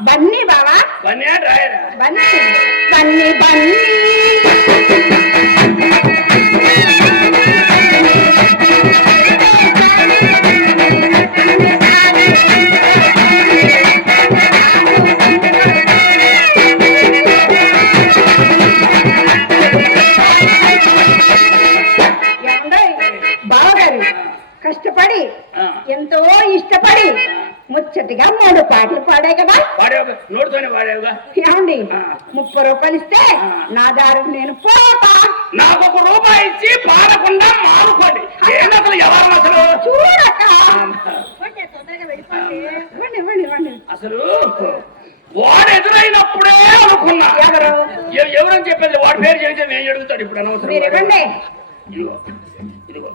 బన్నీ బావా? బన్నీ బన్నీ. బన్నీ కష్టపడి ఎంతో ఇష్టపడి ముచ్చటిగా మన పాడే కదా? వాడేవు నోటితోనే వాడేవుగా ఏమండి. ముప్పై రూపాయలు ఇస్తే. నా దారికి నేను పోతా. నాకు ఒక రూపాయి ఇచ్చి పాడకుండా మారుకోండి. అసలు ఎవరు అసలు? చూడక. ఇవ్వండి ఇవ్వండి ఇవ్వండి అసలు వాడు ఎదురైనప్పుడే అనుకున్నా. ఎవరు? ఎవరని చెప్పేది? వాడి పేరు చెబితే మేము అడుగుతాడు ఇప్పుడు అనవసరం మీరు ఇవ్వండి ఇదిగో ఇదిగో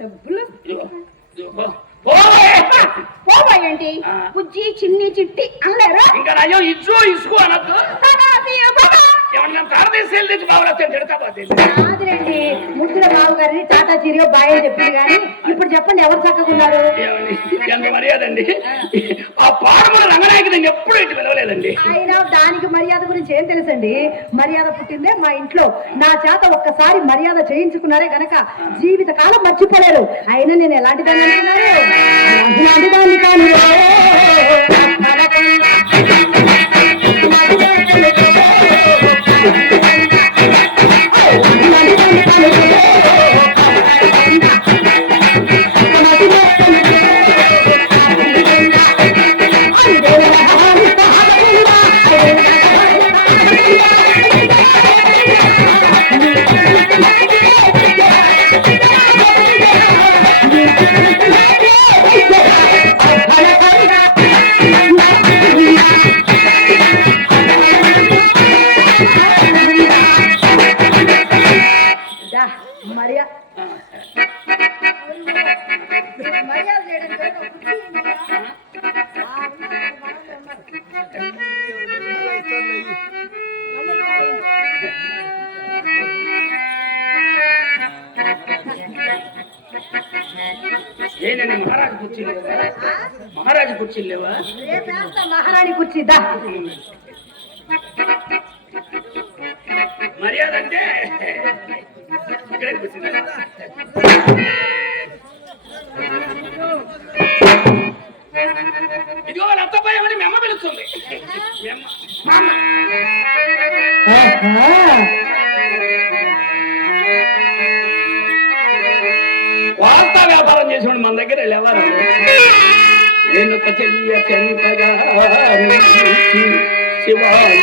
డబ్బులు ఇదిగో ఇదిగో పోయే. పోవాయండి ఆ. బుజ్జి చిన్ని చిట్టి అనలేరా ఇంకా నయ్యో ఇచ్చు ఇసుకో అనొద్దు ఏమన్నా తారదేశం వెళ్ళి బాబులతో తిడతా పోతే కాదులేండి ముద్దుల బాబు గారిని టాటా చిరియో బాయ్ చెప్పింది కానీ ఇప్పుడు చెప్పండి ఎవరు ఎంత మర్యాద అండి ఆ పాడమల రంగనాయకి నేను ఎప్పుడు ఇటు పిలవలేదండి. అయినా దానికి మర్యాద గురించి ఏం తెలుసండి? మర్యాద పుట్టిందే మా ఇంట్లో. నా చేత ఒక్కసారి మర్యాద చేయించుకున్నారే గనక జీవిత కాలం మర్చిపోలేరు. అయినా నేను ఎలాంటి దాన్ని అంటున్నారు ఎలాంటి దాన్ని కాను. మళ్ళీ రాయండి. ఏంటండి మహారాజు కుర్చీలు మహారాజు కుర్చీలు లేవా? మహారాణి కుర్చీ దా ఇదిగో వాళ్ళ అత్తపై ఏమని మెమ్మ పిలుస్తుంది? వార్తా వ్యాపారం చేసిన మన దగ్గర లేవారు. నేను ఒక చెయ్య చెంతగా శివాలయ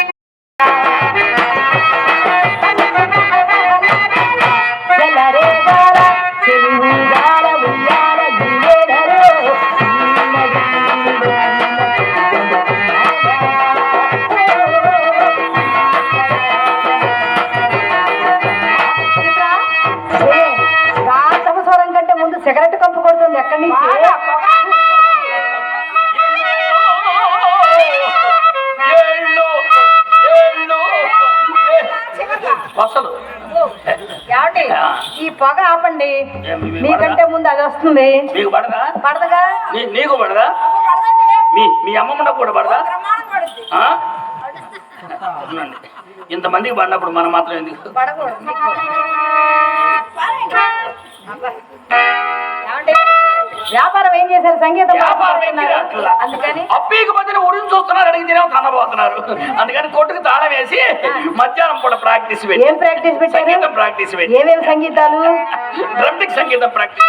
అసలు. ఏమండి? ఈ పొగ ఆపండి. మీకంటే ముందు అది వస్తుంది. మీకు పడదా? పడదుగా? నీకు పడదా? మీ మీ అమ్మమ్మ కూడా పడదా? ఇంతమందికి పడినప్పుడు మనం మాత్రం ఎందుకు? పడకూడదు. చేశారు సంగీతం. అందుకని అప్పీకి మధ్యన ఉడిని చూస్తున్నారు అడిగితేనే తనబోతున్నారు అందుకని కొట్టుకు తాళం వేసి మధ్యాహ్నం పూట ప్రాక్టీస్ ఏం ప్రాక్టీస్ పెట్టారు? సంగీతం ప్రాక్టీస్ ఏమేమి సంగీతాలు? డ్రమ్టిక్ సంగీతం ప్రాక్టీస్.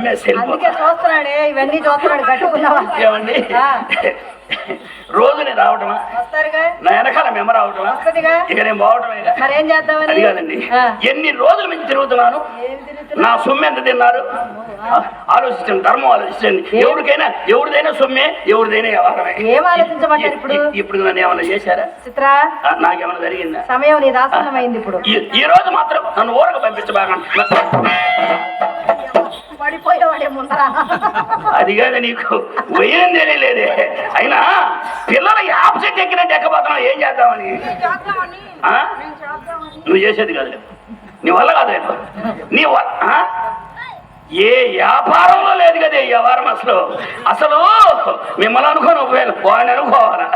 అమ్మేసి చూస్తున్నాడే ఇవన్నీ చూస్తున్నాడు కట్టుకున్నావా? ఏమండి. రోజు నేను రావటమా? నా వెనకాల మెమ రావటమా? ఇక నేను చేద్దామని? అది కాదండి. ఎన్ని రోజుల నుంచి తిరుగుతున్నాను? నా సొమ్ము ఎంత తిన్నారు? ఆలోచించండి ధర్మం ఆలోచించండి. ఎవరికైనా ఎవరిదైనా సొమ్మే ఎవరిదైనా వ్యవహారమే. ఇప్పుడు? నన్ను ఏమైనా చేశారా? చిత్ర? నాకేమైనా జరిగిందా? సమయం ఇప్పుడు. ఈ- ఈ రోజు మాత్రం నన్ను ఊరకు పంపించబాగా అది కాదు నీకు. వయ్యం తెలియలేదే. అయినా పిల్లలు యాప చెట్టు ఎక్కినట్టు ఎక్కబోతున్నావు ఏం చేద్దామని? నువ్వు చేసేది కాదు నీ వల్ల కాదు. నీ వల్ల? ఏ వ్యాపారంలో లేదు కదా ఈ వ్యవహారం అసలు. అసలు మిమ్మల్ని అనుకోని వాడిని అనుకోవాలా?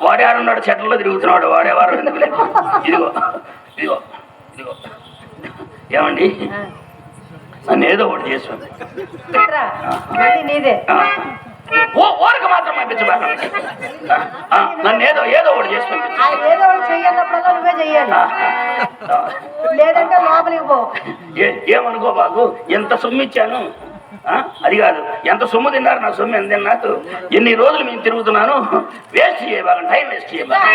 వాడే ఆడున్నాడు చెట్లలో తిరుగుతున్నాడు వాడే వారం ఎందుకు ఇదిగో ఇదిగో ఇదిగో. ఏమండి? నన్ను ఏదో ఒకటి చేస్తుంది ఓ ఓరకు మాత్రం పంపించబాక నన్ను ఏదో ఏదో ఒకటి చేసి ఏదో ఒకటి చెయ్యాలప్పుడల్లా నువ్వే చెయ్యాలి. లేదంటే లోపలికి పో. ఏమనుకో బాబు ఎంత సొమ్ము ఇచ్చాను? అది కాదు ఎంత సొమ్ము తిన్నారు నా సొమ్ము ఎంత తిన్నారు? ఎన్ని రోజులు మేము తిరుగుతున్నాను? వేస్ట్ చేయబాగా టైం వేస్ట్ చేయబాగా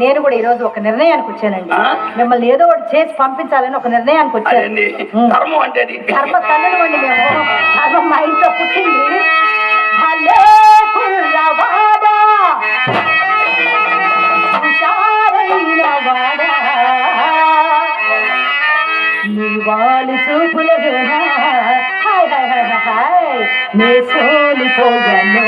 నేను కూడా ఈ రోజు ఒక నిర్ణయానికి వచ్చానండి? మిమ్మల్ని ఏదో ఒకటి చేసి పంపించాలని ఒక నిర్ణయానికి వచ్చాను. ధర్మం అంటే ధర్మ తల్లివండి మేము. ధర్మం మా ఇంట్లో పుట్టింది. భలే కుర్రవాడా, హుషారైన వాడా, నివాళి చూపులలోనా హాయ్ హాయ్ హాయ్ హాయ్ నే సోలిపోయాను